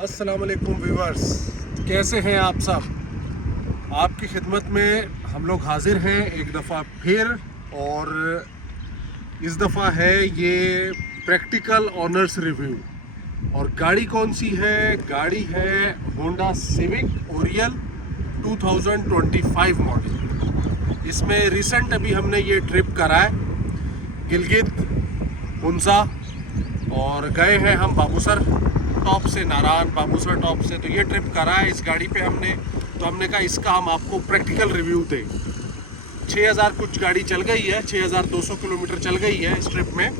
अस्सलाम वालेकुम व्यूअर्स, कैसे हैं आप सब। आपकी खिदमत में हम लोग हाजिर हैं एक दफ़ा फिर, और इस दफ़ा है ये प्रैक्टिकल ऑनर्स रिव्यू। और गाड़ी कौन सी है? गाड़ी है होंडा सिविक ओरियल 2025 मॉडल। इसमें रिसेंट अभी हमने ये ट्रिप करा है गिलगित, हुंसा, और गए हैं हम बाबूसर टॉप से, नारायण बाबूसर टॉप से। तो ये ट्रिप करा है इस गाड़ी पे हमने। तो हमने कहा इसका हम आपको प्रैक्टिकल रिव्यू दें। 6000 कुछ गाड़ी चल गई है, 6200 किलोमीटर चल गई है इस ट्रिप में।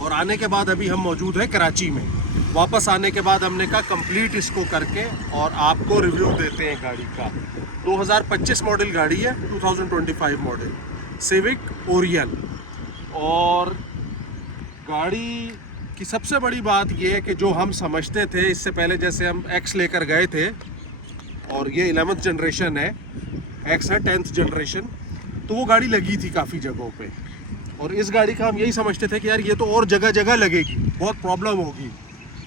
और आने के बाद अभी हम मौजूद हैं कराची में। वापस आने के बाद हमने कहा कंप्लीट इसको करके और आपको रिव्यू देते हैं गाड़ी का। 2025 मॉडल गाड़ी है, 2025 मॉडल सिविक ओरियल। और गाड़ी की सबसे बड़ी बात यह है कि जो हम समझते थे इससे पहले, जैसे हम एक्स लेकर गए थे और ये 11th जनरेशन है, एक्स है 10th जनरेशन, तो वो गाड़ी लगी थी काफ़ी जगहों पे। और इस गाड़ी का हम यही समझते थे कि यार ये तो और जगह जगह लगेगी, बहुत प्रॉब्लम होगी।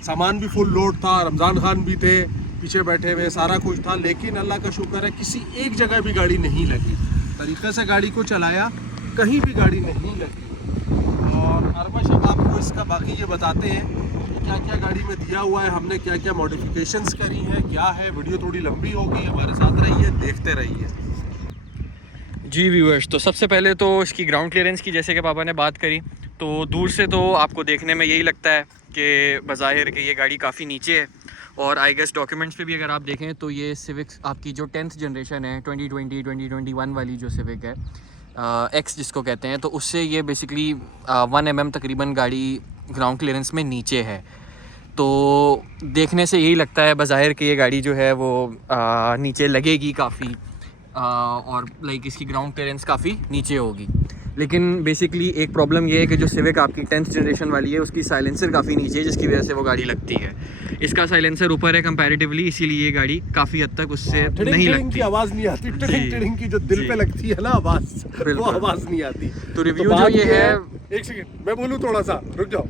सामान भी फुल लोड था, रमज़ान खान भी थे पीछे बैठे हुए, सारा कुछ था। लेकिन अल्लाह का शुक्र है किसी एक जगह भी गाड़ी नहीं लगी। तरीक़े से गाड़ी को चलाया, कहीं भी गाड़ी नहीं लगी। और अरबश अब आपको इसका बाकी ये बताते हैं कि क्या क्या गाड़ी में दिया हुआ है, हमने क्या क्या मॉडिफिकेशंस करी हैं, क्या है। वीडियो थोड़ी लंबी होगी, हमारे साथ रहिए, देखते रहिए। जी व्यूअर्स, तो सबसे पहले तो इसकी ग्राउंड क्लियरेंस की जैसे कि पापा ने बात करी, तो दूर से तो आपको देखने में यही लगता है कि बज़ाहिर कि ये गाड़ी काफ़ी नीचे है। और आई गेस डॉक्यूमेंट्स पे भी अगर आप देखें तो ये सिविक आपकी जो 10th जनरेशन है, 2020-2021 वाली जो सिविक है, एक्स जिसको कहते हैं, तो उससे ये बेसिकली 1 mm तकरीबन गाड़ी ग्राउंड क्लियरेंस में नीचे है। तो देखने से यही लगता है बज़ाहिर कि ये गाड़ी जो है वो नीचे लगेगी काफ़ी, और लाइक इसकी ग्राउंड क्लियरेंस काफ़ी नीचे होगी। लेकिन बेसिकली एक प्रॉब्लम ये है कि जो सिविक आपकी 10th जनरेशन वाली है उसकी साइलेंसर काफ़ी नीचे है, जिसकी वजह से वो गाड़ी लगती है। इसका साइलेंसर ऊपर है कंपैरेटिवली, इसीलिए ये गाड़ी काफ़ी हद तक उससे नहीं लगती। की आवाज़ नहीं आती, टिड़िंग की जो दिल पे लगती है ना आवाज़, वो आवाज़ नहीं आती। तो रिव्यू जो ये है, एक सेकंड मैं बोलूँ, थोड़ा सा रुक जाओ।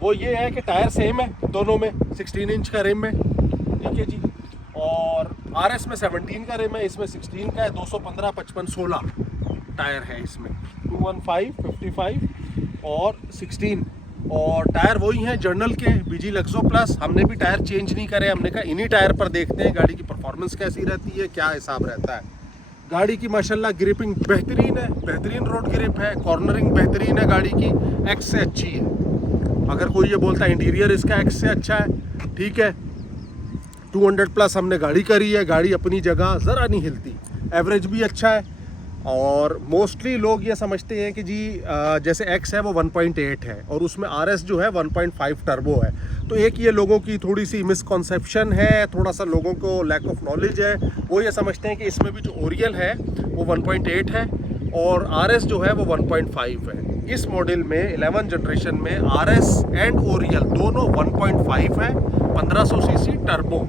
वो ये है कि टायर सेम है दोनों में, 16 इंच का रिम है, ठीक है जी। और RS में 17 का रिम है, इसमें 16 का है। 215, 55, 16 टायर है इसमें, 215, 55 और 16। और टायर वही हैं जर्नल के, BG लक्सो प्लस। हमने भी टायर चेंज नहीं करे, हमने कहा इन्हीं टायर पर देखते हैं गाड़ी की परफॉर्मेंस कैसी रहती है, क्या हिसाब रहता है। गाड़ी की माशाल्लाह ग्रिपिंग बेहतरीन है, बेहतरीन रोड ग्रिप है, कॉर्नरिंग बेहतरीन है गाड़ी की, एक्स से अच्छी है। अगर कोई ये बोलता है इंटीरियर इसका एक्स से अच्छा है, ठीक है। 200 प्लस हमने गाड़ी करी है, गाड़ी अपनी जगह ज़रा नहीं हिलती, एवरेज भी अच्छा है। और मोस्टली लोग ये समझते हैं कि जी जैसे एक्स है वो 1.8 है और उसमें RS जो है 1.5 टर्बो है। तो एक ये लोगों की थोड़ी सी मिसकॉन्सेप्शन है, थोड़ा सा लोगों को लैक ऑफ नॉलेज है। वो ये समझते हैं कि इसमें भी जो ओरियल है वो 1.8 है और RS जो है वो 1.5 है। इस मॉडल में 11 जनरेशन में RS एंड ओरियल दोनों 1.5 है, 1500 सीसी टर्बो।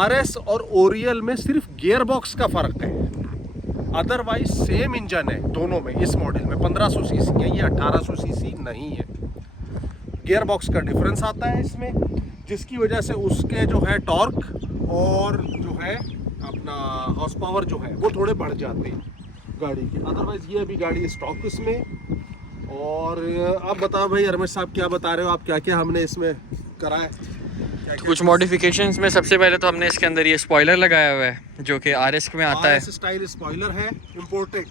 RS और ओरियल में सिर्फ गियर बॉक्स का फ़र्क है, अदरवाइज सेम इंजन है दोनों में। इस मॉडल में 1500 सीसी है, ये 1800 सीसी नहीं है। गियर बॉक्स का डिफरेंस आता है इसमें, जिसकी वजह से उसके जो है टॉर्क और जो है अपना हॉर्स पावर जो है वो थोड़े बढ़ जाते हैं गाड़ी के। अदरवाइज ये अभी गाड़ी स्टॉक इसमें। और आप बताओ भाई अरमश साहब, क्या बता रहे हो आप, क्या क्या हमने इसमें करा है? तो कुछ मॉडिफिकेशंस में सबसे पहले तो हमने इसके अंदर ये स्पॉइलर लगाया हुआ है जो कि RS में आता है। RS स्टाइल स्पॉइलर है, इंपोर्टेड,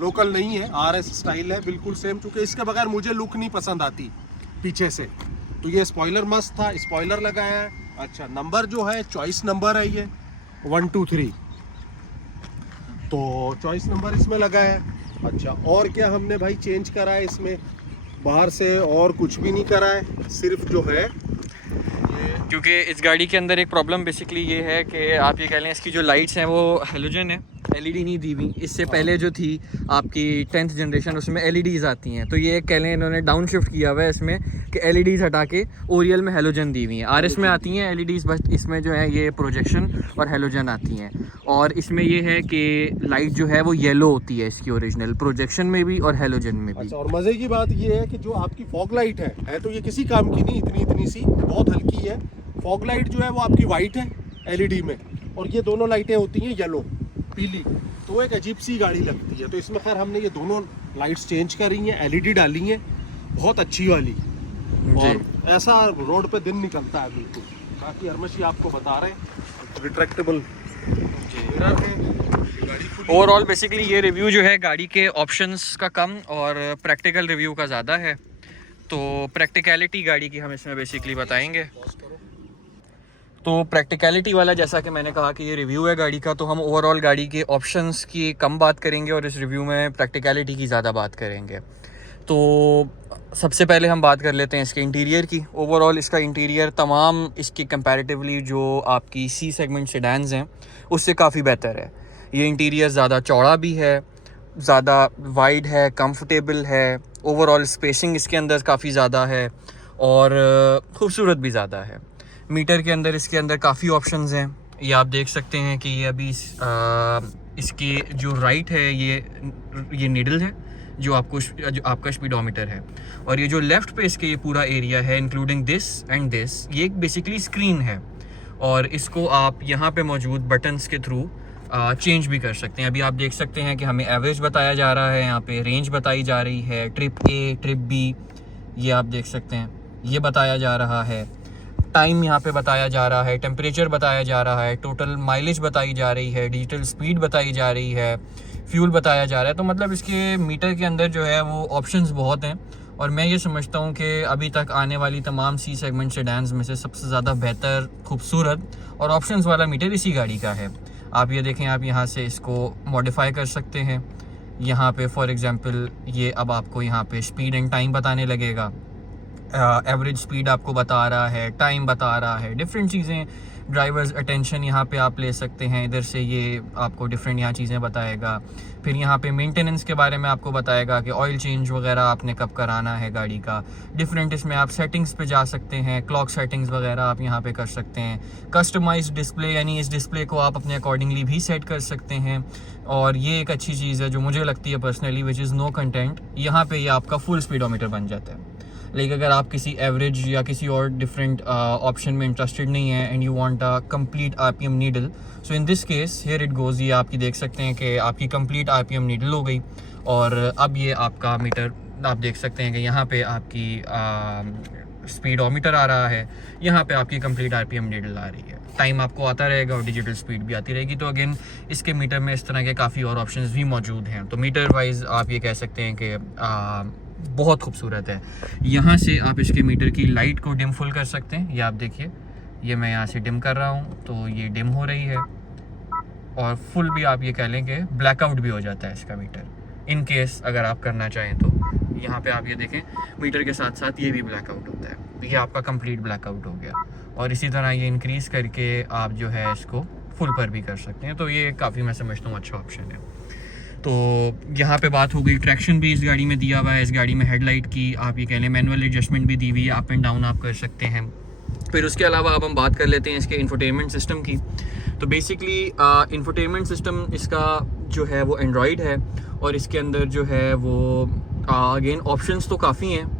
लोकल नहीं है, RS स्टाइल है बिल्कुल सेम। चूँकि इसके बगैर मुझे लुक नहीं पसंद आती पीछे से, तो ये स्पॉइलर मस्त था, स्पॉइलर लगाया है। अच्छा, नंबर जो है चॉइस नंबर है, ये 1 2 3, तो चॉइस नंबर इसमें लगा है। अच्छा, और क्या हमने भाई चेंज करा है इसमें? बाहर से और कुछ भी नहीं करा है, सिर्फ जो है क्योंकि इस गाड़ी के अंदर एक प्रॉब्लम बेसिकली ये है कि आप ये कह लें इसकी जो लाइट्स हैं वो हेलोजन है, एलईडी नहीं दी हुई। इससे पहले जो थी आपकी 10th जनरेशन उसमें एलईडीज़ आती हैं, तो ये कह लें इन्होंने डाउन शिफ्ट किया हुआ है इसमें कि एलईडीज़ हटा के ओरियल में हेलोजन दी हुई हैं। आरएस में आती हैं एलईडीज़, बस इसमें जो है ये प्रोजेक्शन और हेलोजन आती हैं। और इसमें ये है कि लाइट जो है वो येलो होती है इसकी ओरिजिनल, प्रोजेक्शन में भी और हेलोजन में भी। अच्छा, और मज़े की बात ये है कि जो आपकी फॉग लाइट है तो ये किसी काम की नहीं, इतनी सी बहुत हल्की है। फॉग लाइट जो है वो आपकी वाइट है एलईडी में, और ये दोनों लाइटें होती हैं येलो, पीली। तो एक अजीब सी गाड़ी लगती है। तो इसमें खैर हमने ये दोनों लाइट्स चेंज करी हैं, एलईडी डाली हैं, बहुत अच्छी वाली। और ऐसा रोड पे दिन निकलता है बिल्कुल। बाकी हरमशी आपको बता रहे हैं रिट्रैक्टेबल मिरर है। ओवरऑल बेसिकली ये रिव्यू जो है गाड़ी के ऑप्शंस का कम और प्रैक्टिकल रिव्यू का ज़्यादा है। तो प्रैक्टिकलिटी गाड़ी की हम इसमें बेसिकली बताएंगे। तो प्रैक्टिकलिटी वाला, जैसा कि मैंने कहा कि ये रिव्यू है गाड़ी का, तो हम ओवरऑल गाड़ी के ऑप्शंस की कम बात करेंगे और इस रिव्यू में प्रैक्टिकलिटी की ज़्यादा बात करेंगे। तो सबसे पहले हम बात कर लेते हैं इसके इंटीरियर की। ओवरऑल इसका इंटीरियर तमाम इसकी कंपैरेटिवली जो आपकी सी सेगमेंट सेडान्स हैं उससे काफ़ी बेहतर है। ये इंटीरियर ज़्यादा चौड़ा भी है, ज़्यादा वाइड है, कंफर्टेबल है। ओवरऑल स्पेसिंग इसके अंदर काफ़ी ज़्यादा है और खूबसूरत भी ज़्यादा है। मीटर के अंदर इसके अंदर काफ़ी ऑप्शंस हैं। ये आप देख सकते हैं कि ये अभी इसके जो राइट है ये नीडल है जो आपका स्पीडोमीटर है, और ये जो लेफ़्ट पे इसके ये पूरा एरिया है इंक्लूडिंग दिस एंड दिस, ये एक बेसिकली स्क्रीन है और इसको आप यहाँ पे मौजूद बटन्स के थ्रू चेंज भी कर सकते हैं। अभी आप देख सकते हैं कि हमें एवरेज बताया जा रहा है, यहाँ पे रेंज बताई जा रही है, ट्रिप ए ट्रिप बी ये आप देख सकते हैं ये बताया जा रहा है, टाइम यहाँ पे बताया जा रहा है, टेम्परेचर बताया जा रहा है, टोटल माइलेज बताई जा रही है, डिजिटल स्पीड बताई जा रही है, फ्यूल बताया जा रहा है। तो मतलब इसके मीटर के अंदर जो है वो ऑप्शंस बहुत हैं और मैं ये समझता हूँ कि अभी तक आने वाली तमाम सी सेगमेंट सेडान्स में से सबसे ज़्यादा बेहतर, खूबसूरत और ऑप्शंस वाला मीटर इसी गाड़ी का है। आप ये देखें, आप यहाँ से इसको मॉडिफाई कर सकते हैं। यहाँ पे फॉर एग्जांपल ये अब आपको यहाँ पे स्पीड एंड टाइम बताने लगेगा, एवरेज स्पीड आपको बता रहा है, टाइम बता रहा है, डिफरेंट चीज़ें। ड्राइवर्स अटेंशन यहाँ पे आप ले सकते हैं, इधर से ये आपको डिफरेंट यहाँ चीज़ें बताएगा। फिर यहाँ पे मेंटेनेंस के बारे में आपको बताएगा कि ऑयल चेंज वगैरह आपने कब कराना है गाड़ी का। डिफरेंट इसमें आप सेटिंग्स पे जा सकते हैं, क्लॉक सेटिंग्स वगैरह आप यहाँ पे कर सकते हैं। कस्टमाइज्ड डिस्प्ले, यानी इस डिस्प्ले को आप अपने अकॉर्डिंगली भी सेट कर सकते हैं। और ये एक अच्छी चीज़ है जो मुझे लगती है personally, which is no content. यहाँ पे ये आपका फुल स्पीडोमीटर बन जाता है। लेकिन अगर आप किसी एवरेज या किसी और डिफरेंट ऑप्शन में इंटरेस्टेड नहीं है and you want a complete RPM needle, so in this case here it goes. ये आपकी देख सकते हैं कि आपकी कंप्लीट आरपीएम नीडल हो गई और अब ये आपका मीटर आप देख सकते हैं कि यहाँ पे आपकी स्पीडोमीटर आ रहा है, यहाँ पे आपकी कंप्लीट आरपीएम नीडल आ रही है, टाइम आपको आता रहेगा और डिजिटल स्पीड भी आती रहेगी। तो अगेन इसके मीटर में इस तरह के काफ़ी और ऑप्शंस भी मौजूद हैं। तो मीटर वाइज आप ये कह सकते हैं कि बहुत खूबसूरत है। यहाँ से आप इसके मीटर की लाइट को डिम फुल कर सकते हैं। ये आप देखिए, ये मैं यहाँ से डिम कर रहा हूँ तो ये डिम हो रही है, और फुल भी आप ये कह लें कि ब्लैकआउट भी हो जाता है इसका मीटर, इन केस अगर आप करना चाहें तो। यहाँ पे आप ये देखें, मीटर के साथ साथ ये भी ब्लैकआउट होता है, तो ये आपका कंप्लीट ब्लैकआउट हो गया। और इसी तरह ये इंक्रीज़ करके आप जो है इसको फुल पर भी कर सकते हैं। तो ये काफ़ी मैं समझता हूँ अच्छा ऑप्शन है। तो यहाँ पे बात हो गई, ट्रैक्शन भी इस गाड़ी में दिया हुआ है। इस गाड़ी में हेडलाइट की आप ये कह लें मैनुअल एडजस्टमेंट भी दी हुई है, अप एंड डाउन आप कर सकते हैं। फिर उसके अलावा अब हम बात कर लेते हैं इसके इंफोटेनमेंट सिस्टम की। तो बेसिकली इंफोटेनमेंट सिस्टम इसका जो है वो एंड्रॉयड है और इसके अंदर जो है वो अगेन ऑप्शंस तो काफ़ी हैं,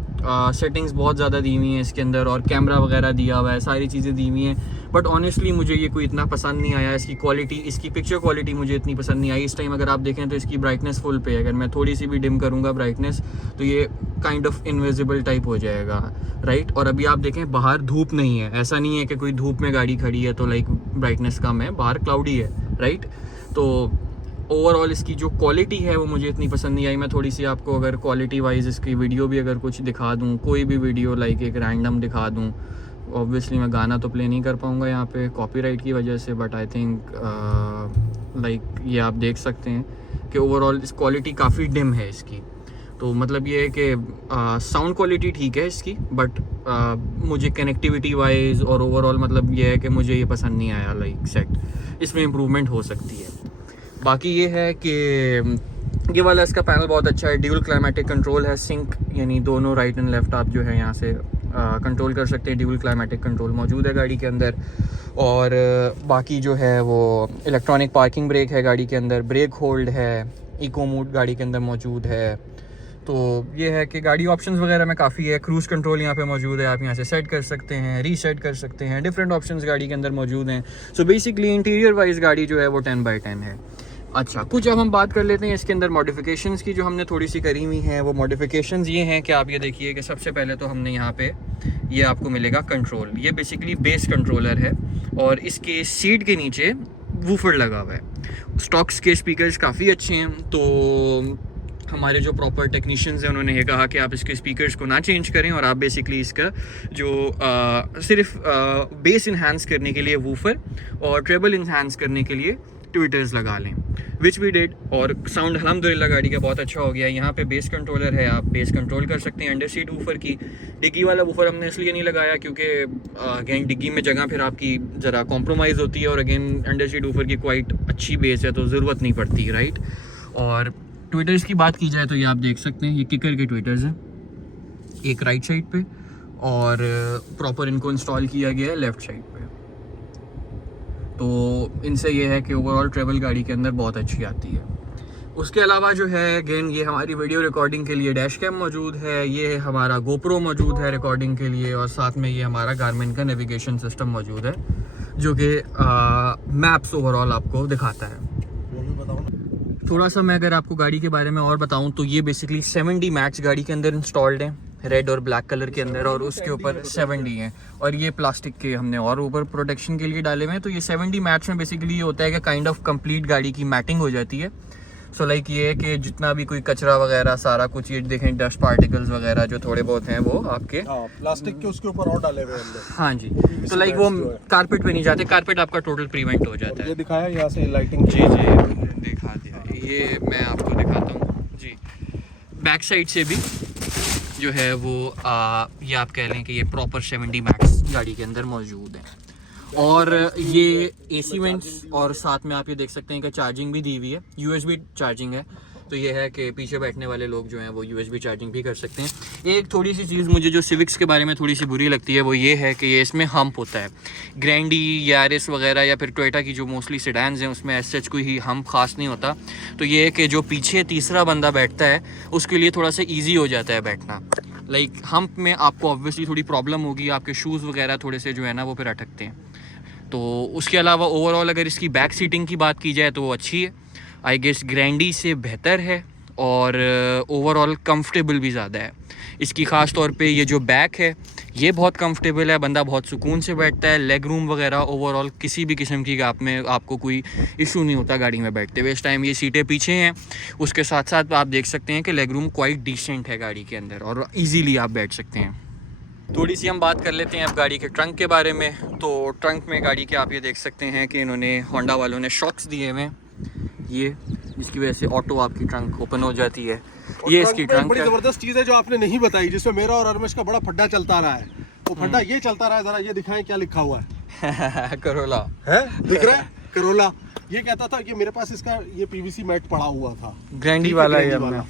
सेटिंग्स बहुत ज़्यादा दी हुई हैं इसके अंदर और कैमरा वगैरह दिया हुआ है, सारी चीज़ें दी हुई हैं। बट ऑनेस्टली मुझे ये कोई इतना पसंद नहीं आया। इसकी क्वालिटी, इसकी पिक्चर क्वालिटी मुझे इतनी पसंद नहीं आई। इस टाइम अगर आप देखें तो इसकी ब्राइटनेस फुल पे है, अगर मैं थोड़ी सी भी डिम करूँगा ब्राइटनेस तो ये काइंड ऑफ इनविजिबल टाइप हो जाएगा, राइट। और अभी आप देखें बाहर धूप नहीं है, ऐसा नहीं है कि कोई धूप में गाड़ी खड़ी है तो लाइक ब्राइटनेस कम है, बाहर क्लाउडी है, राइट। तो ओवरऑल इसकी जो क्वालिटी है वो मुझे इतनी पसंद नहीं आई। मैं थोड़ी सी आपको अगर क्वालिटी वाइज इसकी वीडियो भी अगर कुछ दिखा दूँ, कोई भी वीडियो लाइक एक रैंडम दिखा दूँ, ऑब्वियसली मैं गाना तो प्ले नहीं कर पाऊँगा यहाँ पे कॉपीराइट की वजह से, बट आई थिंक लाइक ये आप देख सकते हैं कि ओवरऑल इस क्वालिटी काफ़ी डिम है इसकी। तो मतलब ये है कि साउंड क्वालिटी ठीक है इसकी, बट मुझे कनेक्टिविटी वाइज और ओवरऑल मतलब ये है कि मुझे ये पसंद नहीं आया लाइक सेट, इसमें इम्प्रूवमेंट हो सकती है। बाकी ये है कि ये वाला इसका पैनल बहुत अच्छा है, ड्यूल क्लाइमेटिक कंट्रोल है, सिंक यानी दोनों राइट एंड लेफ्ट आप जो है यहाँ से कंट्रोल कर सकते हैं, ड्यूल क्लाइमेटिक कंट्रोल मौजूद है गाड़ी के अंदर। और बाकी जो है वो इलेक्ट्रॉनिक पार्किंग ब्रेक है गाड़ी के अंदर, ब्रेक होल्ड है, इको मोड गाड़ी के अंदर मौजूद है। तो ये है कि गाड़ी ऑप्शंस वगैरह में काफ़ी है, क्रूज़ कंट्रोल यहाँ पे मौजूद है, आप यहाँ से सेट कर सकते हैं, रीसेट कर सकते हैं, डिफरेंट ऑप्शंस गाड़ी के अंदर मौजूद हैं। सो बेसिकली इंटीरियर वाइज गाड़ी जो है वो 10/10 है। अच्छा, कुछ अब हम बात कर लेते हैं इसके अंदर मॉडिफिकेशंस की जो हमने थोड़ी सी करी हुई हैं। वो मॉडिफिकेशंस ये हैं कि आप ये देखिए कि सबसे पहले तो हमने यहाँ पे ये आपको मिलेगा कंट्रोल, ये बेसिकली बेस कंट्रोलर है और इसके सीट के नीचे वूफर लगा हुआ है। स्टॉक्स के स्पीकर्स काफ़ी अच्छे हैं, तो हमारे जो प्रॉपर टेक्नीशियंस हैं उन्होंने ये कहा कि आप इसके स्पीकर्स को ना चेंज करें और आप बेसिकली इसका जो सिर्फ बेस इन्हांस करने के लिए वूफर और ट्रेबल इन्हांस करने के लिए ट्विटर्स लगा लें, विच वी डिड। और साउंड अल्हम्दुलिल्लाह गाड़ी का बहुत अच्छा हो गया। यहाँ पे बेस कंट्रोलर है, आप बेस कंट्रोल कर सकते हैं अंडर सीट वूफर की। डिग्गी वाला वूफर हमने इसलिए नहीं लगाया क्योंकि अगेन डिग्गी में जगह फिर आपकी ज़रा कॉम्प्रोमाइज़ होती है और अगेन अंडर सीट वूफर की क्वाइट अच्छी बेस है तो ज़रूरत नहीं पड़ती, राइट। और ट्विटर्स की बात की जाए तो ये आप देख सकते हैं, ये किकर के ट्विटर्स हैं, एक राइट साइड पे और प्रॉपर इनको इंस्टॉल किया गया है लेफ़्ट साइड पे। तो इनसे ये है कि ओवरऑल ट्रेवल गाड़ी के अंदर बहुत अच्छी आती है। उसके अलावा जो है अगेन ये हमारी वीडियो रिकॉर्डिंग के लिए डैश कैम मौजूद है, ये हमारा गोप्रो मौजूद है रिकॉर्डिंग के लिए और साथ में ये हमारा गारमिन का नेविगेशन सिस्टम मौजूद है जो कि मैप्स ओवरऑल आपको दिखाता है। थोड़ा सा मैं अगर आपको गाड़ी के बारे में और बताऊं तो ये बेसिकली 7D मैट्स गाड़ी के अंदर इंस्टॉल्ड हैं, रेड और ब्लैक कलर के अंदर, और उसके ऊपर 7D हैं और ये प्लास्टिक के हमने और ऊपर प्रोटेक्शन के लिए डाले हुए हैं। तो ये 7D मैट्स में बेसिकली ये होता है कि काइंड ऑफ कंप्लीट गाड़ी की मैटिंग हो जाती है। सो लाइक ये है कि जितना भी कोई कचरा वगैरह सारा कुछ, ये देखें डस्ट पार्टिकल्स वगैरह जो थोड़े बहुत हैं वो आपके प्लास्टिक के उसके ऊपर और डाले हुए हैं। हाँ जी, तो लाइक वो कारपेट पे नहीं जाते, कारपेट आपका टोटल प्रिवेंट हो जाता है। ये दिखाया यहाँ से लाइटिंग, जी जी दिखा दिया, ये मैं आपको दिखाता हूँ जी। बैक साइड से भी जो है वो ये आप कह लें कि ये प्रॉपर 7D मैक्स गाड़ी के अंदर मौजूद है। और ये AC वेंट्स और साथ में आप ये देख सकते हैं कि चार्जिंग भी दी हुई है, USB चार्जिंग है। तो ये है कि पीछे बैठने वाले लोग जो हैं वो USB चार्जिंग भी कर सकते हैं। एक थोड़ी सी चीज़ मुझे जो सिविक्स के बारे में थोड़ी सी बुरी लगती है वो ये है कि ये इसमें हम्प होता है। ग्रैंडी, यारिस वगैरह या फिर टोयोटा की जो मोस्टली सेडान्स हैं उसमें ऐसे सच कोई ही हम्प खास नहीं होता। तो ये है कि जो पीछे तीसरा बंदा बैठता है उसके लिए थोड़ा सा ईजी हो जाता है बैठना। लाइक हम्प में आपको ऑब्वियसली थोड़ी प्रॉब्लम होगी, आपके शूज़ वगैरह थोड़े से जो है ना वो फिर अटकते हैं। तो उसके अलावा ओवरऑल अगर इसकी बैक सीटिंग की बात की जाए तो वो अच्छी है, आई गेस ग्रैंडी से बेहतर है और ओवरऑल कंफर्टेबल भी ज़्यादा है। इसकी ख़ास तौर पे ये जो बैक है ये बहुत कंफर्टेबल है, बंदा बहुत सुकून से बैठता है। लेग रूम वगैरह ओवरऑल किसी भी किस्म की आपको कोई इशू नहीं होता गाड़ी में बैठते हुए। इस टाइम ये सीटें पीछे हैं, उसके साथ साथ आप देख सकते हैं कि लेग रूम क्वाइट डिसेंट है गाड़ी के अंदर और ईजीली आप बैठ सकते हैं। थोड़ी सी हम बात कर लेते हैं अब गाड़ी के ट्रंक के बारे में। तो ट्रंक में गाड़ी के आप ये देख सकते हैं कि इन्होंने होंडा वालों ने शॉक्स दिए हुए हैं, ये जिसकी वजह से ऑटो आपकी ट्रंक ओपन हो जाती है। ये इसकी ट्रंक बड़ी ज़बरदस्त चीज़ है जो आपने नहीं बताई, जिसमें मेरा और अरमेश का बड़ा फड्डा चलता रहा है। वो फड्डा ये चलता रहा है, जरा ये दिखाएं क्या लिखा हुआ है। करोला है, दिख रहा है करोला। ये कहता था कि मेरे पास इसका ये PVC मैट पड़ा हुआ था, ग्रैंडी वाला है हमने,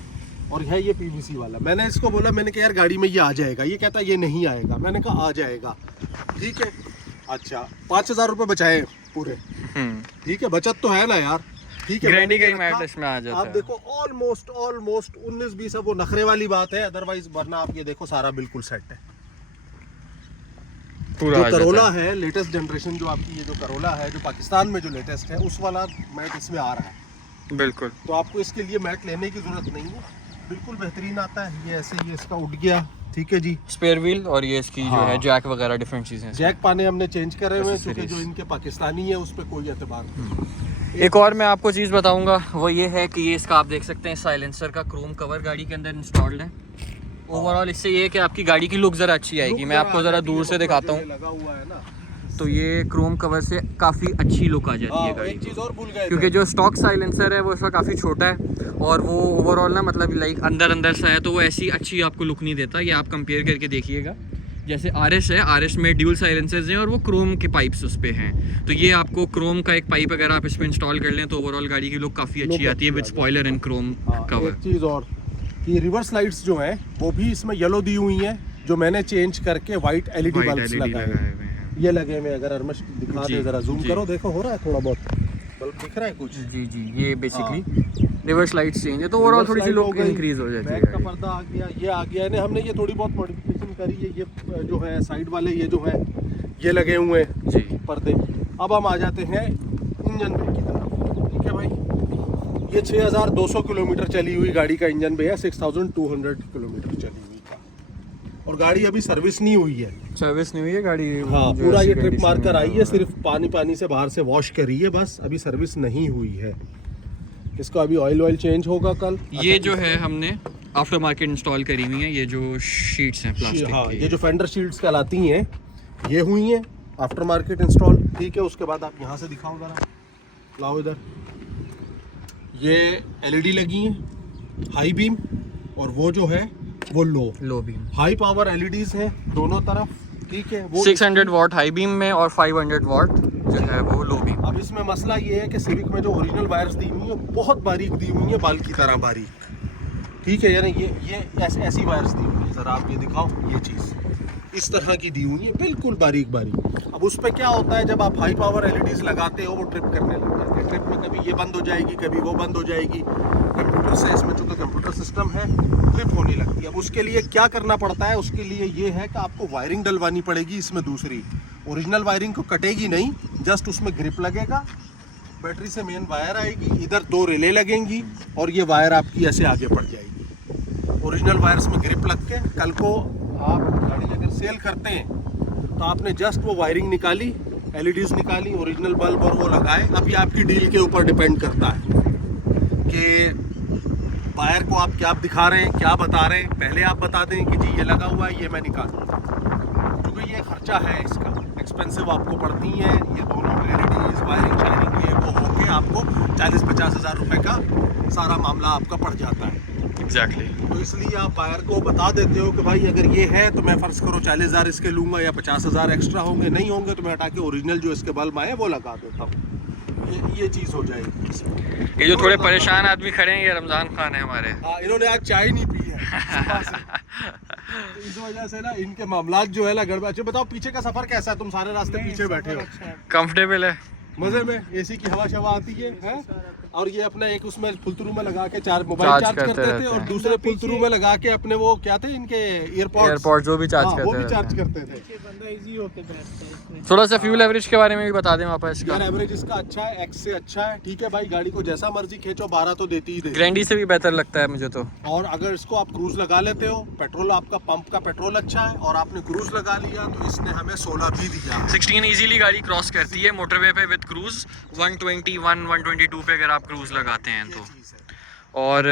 और है ये PVC वाला। मैंने इसको बोला, मैंने कहा यार गाड़ी में ये आ जाएगा, ये कहता ये नहीं आएगा। मैंने कहा आ जाएगा, ठीक है। अच्छा 5000 रुपये बचाए पूरे, ठीक है, बचत तो है ना यार, ठीक है। ग्रैंडी का ही मैट इसमें आ जाता है। आप देखो ऑलमोस्ट 19-20 अब वो नखरे वाली बात है, अदरवाइज वरना आप ये देखो सारा बिल्कुल सेट है। पूरा जो करोला है लेटेस्ट जनरेशन, जो आपकी ये जो करोला है जो पाकिस्तान में जो लेटेस्ट है, उस वाला मैट इसमें आ रहा है बिल्कुल। तो आपको इसके लिए मैट लेने की जरूरत नहीं है, बिल्कुल बेहतरीन आता है। ये ऐसे ये इसका उठ गया, ठीक है जी। स्पेयर व्हील और ये इसकी जो है जैक वगैरह डिफरेंट चीज़ें, जैक पाने हमने चेंज करे हुए हैं क्योंकि जो इनके पाकिस्तानी है उस पर कोई एतबार नहीं। एक और मैं आपको चीज़ बताऊंगा वो ये है कि ये इसका आप देख सकते हैं साइलेंसर का क्रोम कवर गाड़ी के अंदर इंस्टॉल्ड है। ओवरऑल इससे ये है कि आपकी गाड़ी की लुक ज़रा अच्छी आएगी। मैं आपको ज़रा दूर से दिखाता हूँ, लगा हुआ है ना, तो ये क्रोम कवर से काफ़ी अच्छी लुक आ जाती है गाड़ी। एक चीज़ और भूल गए, क्योंकि जो स्टॉक साइलेंसर है वो इसका काफ़ी छोटा है और वो ओवरऑल ना मतलब लाइक अंदर सा है, तो वो ऐसी अच्छी आपको लुक नहीं देता। ये आप कंपेयर करके देखिएगा जैसे RS है, RS में ड्यूल साइलेंसर्स हैं और वो क्रोम के पाइप्स उस पे हैं, तो ये आपको क्रोम का एक पाइप अगर आप इसमें इंस्टॉल कर लें तो ओवरऑल गाड़ी की लुक काफ़ी अच्छी आती है with spoiler and Chrome cover. एक चीज़ और कि रिवर्स लाइट्स जो हैं वो भी इसमें येलो दी हुई हैं, जो मैंने चेंज करके वाइट LED बल्ब्स लगाए हैं। ये लगे हुए, अगर अरमश दिखा दे जरा, जूम करो, देखो हो रहा है थोड़ा बहुत बल्ब दिख रहा है कुछ। जी, ये बेसिकली रिवर्स लाइट्स चेंज है तो ओवरऑल थोड़ी सी लुक इंक्रीज हो जाती है। बैक का पर्दा आ गया, ये आ गया है, हमने ये थोड़ी बहुत मॉडिफिकेशन करी है। ये जो है साइड वाले ये जो है ये लगे हुए हैं जी पर्दे। अब हम आ जाते हैं इंजन पे की तरफ। ठीक है भाई, ये 6200 किलोमीटर चली हुई गाड़ी का इंजन पे है, 6200 किलोमीटर चली हुई का, और गाड़ी अभी सर्विस नहीं हुई है। सर्विस नहीं हुई है गाड़ी? हाँ, पूरा ये ट्रिप मार कर आई है, सिर्फ पानी से बाहर से वॉश करी है बस, अभी सर्विस नहीं हुई है। इसका अभी ऑयल चेंज होगा कल। ये जो है हमने आफ्टर मार्केट इंस्टॉल करी हुई है, ये जो शीट्स हैं प्लास्टिक हाँ, की, ये जो फेंडर शीट्स कहलाती हैं ये हुई हैं आफ्टर मार्केट इंस्टॉल। ठीक है, उसके बाद आप यहाँ से दिखाओ जरा, लाओ इधर। ये LED लगी हैं हाई बीम, और वो जो है वो low beam. High power LEDs हैं दोनों तरफ। ठीक है, वो 600 वॉट हाई बीम में और 500 वॉट जो है वो लो बीम। अब इसमें मसला ये है कि सिविक में जो ओरिजिनल वायर्स दी हुई है बहुत बारीक दी हुई है, बाल की तरह बारीक। ठीक है, यानी ये ऐसी वायर्स दी हुई है, जरा आप ये दिखाओ, ये चीज़ इस तरह की दी हुई है, बिल्कुल बारीक। अब उस पर क्या होता है, जब आप हाई पावर LEDs लगाते हो वो ट्रिप करने लग जाते हैं। ट्रिप में कभी ये बंद हो जाएगी, कभी वो बंद हो जाएगी। कंप्यूटर से, इसमें चूँकि कंप्यूटर सिस्टम है, ट्रिप होने लगती है। अब उसके लिए क्या करना पड़ता है, उसके लिए ये है कि आपको वायरिंग डलवानी पड़ेगी इसमें। दूसरी ओरिजिनल वायरिंग को कटेगी नहीं, जस्ट उसमें ग्रिप लगेगा, बैटरी से मेन वायर आएगी, इधर 2 रिले लगेंगी और ये वायर आपकी ऐसे आगे बढ़ जाएगी। ओरिजिनल वायर्स में ग्रिप लग के कल को आप गाड़ी अगर सेल करते हैं तो आपने जस्ट वो वायरिंग निकाली, LEDs निकाली, ओरिजिनल बल्ब और वो लगाए। अब ये आपकी डील के ऊपर डिपेंड करता है कि बायर को आप क्या दिखा रहे हैं, क्या बता रहे हैं। पहले आप बता दें कि जी ये लगा हुआ है, ये मैं निकालूंगा, क्योंकि ये खर्चा है, इसका एक्सपेंसिव आपको पड़ती है। ये दोनों LEDs वायरिंग शायरिंग ये वो होके आपको 40-50 हज़ार रुपये का सारा मामला आपका पड़ जाता है। एग्जैक्टली। तो इसलिए आप बायर को बता देते हो कि भाई अगर ये है तो मैं फ़र्ज़ करो 40,000 इसके लूँगा या 50,000 एक्स्ट्रा होंगे, नहीं होंगे तो मैं हटा के ओरिजिनल जो इसके बल्ब आए वो लगा देता हूँ। ये चीज़ हो जाएगी। ये जो थोड़े परेशान आदमी खड़े हैं, ये रमज़ान खान है हमारे। हाँ, इन्होंने आज चाय नहीं पी है तो इस वजह से ना इनके मामलात जो है ना गड़बड़। अच्छा बताओ, पीछे का सफ़र कैसा है? तुम सारे रास्ते पीछे बैठे हो, कंफर्टेबल है, मजे में, AC की हवा शवा आती है? और ये अपना एक उसमें फुलतरू में लगा के मोबाइल चार्ज करते थे, और दूसरे फुलतरू में लगा के अपने वो क्या थे इनके एयरपॉड्स जो भी चार्ज करते वो भी चार्ज करते थे। थोड़ा सा फ्यूल एवरेज के बारे में भी बता दें वापस। यार एवरेज इसका अच्छा है, X से अच्छा है। ठीक है भाई, गाड़ी को जैसा मर्जी खींचो 12 तो देती ही देती है। ग्रैंडी से भी बेहतर लगता है मुझे तो। और अगर इसको आप क्रूज लगा लेते हो, पेट्रोल आपका पंप का पेट्रोल अच्छा है और आपने क्रूज लगा लिया तो इसने हमें 16 भी दिया। 16 इजीली गाड़ी क्रॉस करती है मोटरवे पे विद क्रूज। 121, 122 पे अगर आप क्रूज लगाते हैं तो, और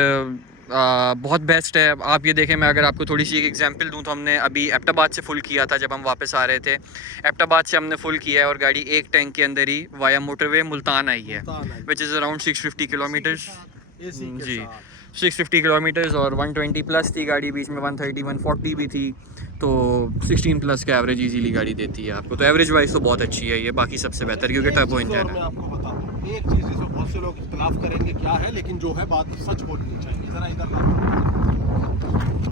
बहुत बेस्ट है। आप ये देखें, मैं अगर आपको थोड़ी सी एक एग्जांपल दूं तो हमने अभी एबटाबाद से फुल किया था जब हम वापस आ रहे थे। एबटाबाद से हमने फुल किया है और गाड़ी एक टैंक के अंदर ही वाया मोटरवे मुल्तान आई है, विच इज़ अराउंड 650 किलोमीटर्स जी, 650 किलोमीटर्स। और 120 प्लस थी गाड़ी, बीच में 130, 140 भी थी, तो 16 प्लस का एवरेज इजीली गाड़ी देती है आपको। तो एवरेज वाइज तो बहुत अच्छी है ये, बाकी सबसे बेहतर, क्योंकि टर्बो इंजन है। मैं आपको बता दूं एक चीज़, जिसमें बहुत से लोग इख्तिलाफ करेंगे क्या है, लेकिन जो है बात सच बोलनी चाहिए। जरा इधर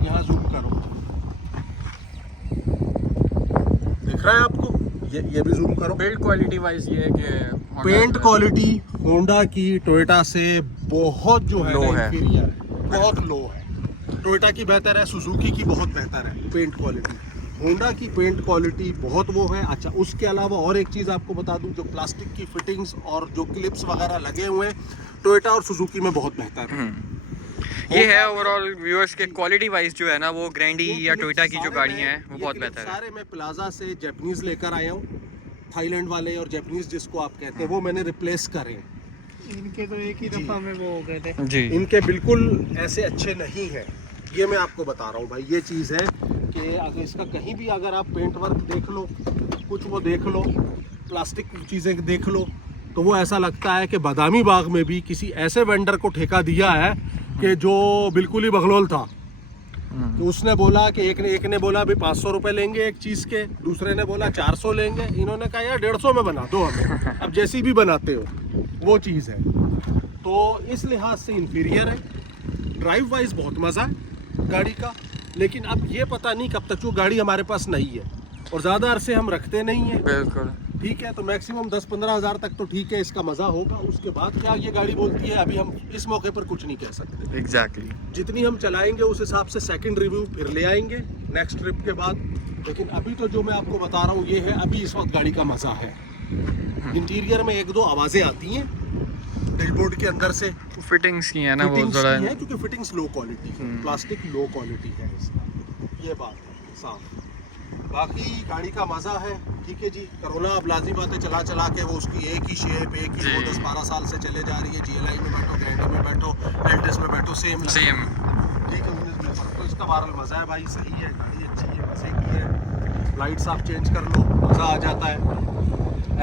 यहाँ जूम करो, दिख रहा है आपको? ये भी जूम करो। बिल्ड क्वालिटी वाइज ये है कि पेंट क्वालिटी होंडा की टोयोटा से बहुत जो है लो है, इंफीरियर, बहुत लो है। टोयोटा की बेहतर है, सुजुकी की बहुत बेहतर है पेंट क्वालिटी। होंडा की पेंट क्वालिटी बहुत वो है। अच्छा, उसके अलावा और एक चीज़ आपको बता दूं, जो प्लास्टिक की फिटिंग्स और जो क्लिप्स वगैरह लगे हुए हैं टोयोटा और सुजुकी में बहुत बेहतर है। ये है ओवरऑल व्यूअर्स के क्वालिटी वाइज जो है ना, वो ग्रैंडी या टोयोटा की जो गाड़ियाँ हैं वो बहुत बेहतर है। सारे मैं प्लाजा से जैपनीज लेकर आया हूँ, थाईलैंड वाले और जैपनीज जिसको आप कहते हैं, वो मैंने रिप्लेस करे हैं। इनके तो एक ही दफ़ा में वो हो गए थे जी, इनके बिल्कुल ऐसे अच्छे नहीं है। ये मैं आपको बता रहा हूँ भाई, ये चीज़ है कि अगर इसका कहीं भी अगर आप पेंट वर्क देख लो, कुछ वो देख लो, प्लास्टिक चीज़ें देख लो, तो वो ऐसा लगता है कि बादामी बाग में भी किसी ऐसे वेंडर को ठेका दिया है कि जो बिल्कुल ही बगलोल था। कि उसने बोला कि एक ने बोला अभी 500 रुपए लेंगे एक चीज़ के, दूसरे ने बोला 400 लेंगे, इन्होंने कहा यार 150 में बना दो हमें, अब जैसी भी बनाते हो वो चीज़ है। तो इस लिहाज से इंफीरियर है। ड्राइव वाइज बहुत मज़ा है गाड़ी का, लेकिन अब ये पता नहीं कब तक, वो गाड़ी हमारे पास नहीं है और ज़्यादा अरसे हम रखते नहीं हैं, बिल्कुल ठीक है। तो मैक्सिमम 10-15 हज़ार तक तो ठीक है, इसका मज़ा होगा। उसके बाद क्या ये गाड़ी बोलती है अभी हम इस मौके पर कुछ नहीं कह सकते। एग्जैक्टली। जितनी हम चलाएंगे उस हिसाब से सेकंड रिव्यू फिर ले आएंगे नेक्स्ट ट्रिप के बाद। लेकिन अभी तो जो मैं आपको बता रहा हूँ ये है अभी इस वक्त गाड़ी का मज़ा है। इंटीरियर में 1-2 आवाज़ें आती हैं डैशबोर्ड के अंदर से, फिटिंग्स की है ना वो फिटिंग्स ज़रा। की है क्योंकि फिटिंग्स लो क्वालिटी है, प्लास्टिक लो क्वालिटी है इसका, ये बात है साफ। बाकी गाड़ी का मज़ा है, ठीक है जी। करोला अब लाजिम बात है चला चला के वो उसकी एक ही शेप, एक ही वो 10-12 साल से चले जा रही है। GLI में बैठो, ग्रैंडर में बैठो, एल्टिस में बैठो, सेम सेम। ठीक है 19 तो इसका बहरहाल मज़ा है भाई, सही है, गाड़ी अच्छी है, मज़े की है। लाइट्स आप चेंज कर लो, मज़ा आ जाता है।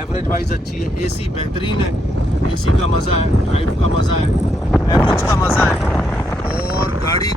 एवरेज वाइज अच्छी है, AC बेहतरीन है, AC का मज़ा है, ड्राइव का मज़ा है, एवरेज का मज़ा है। और गाड़ी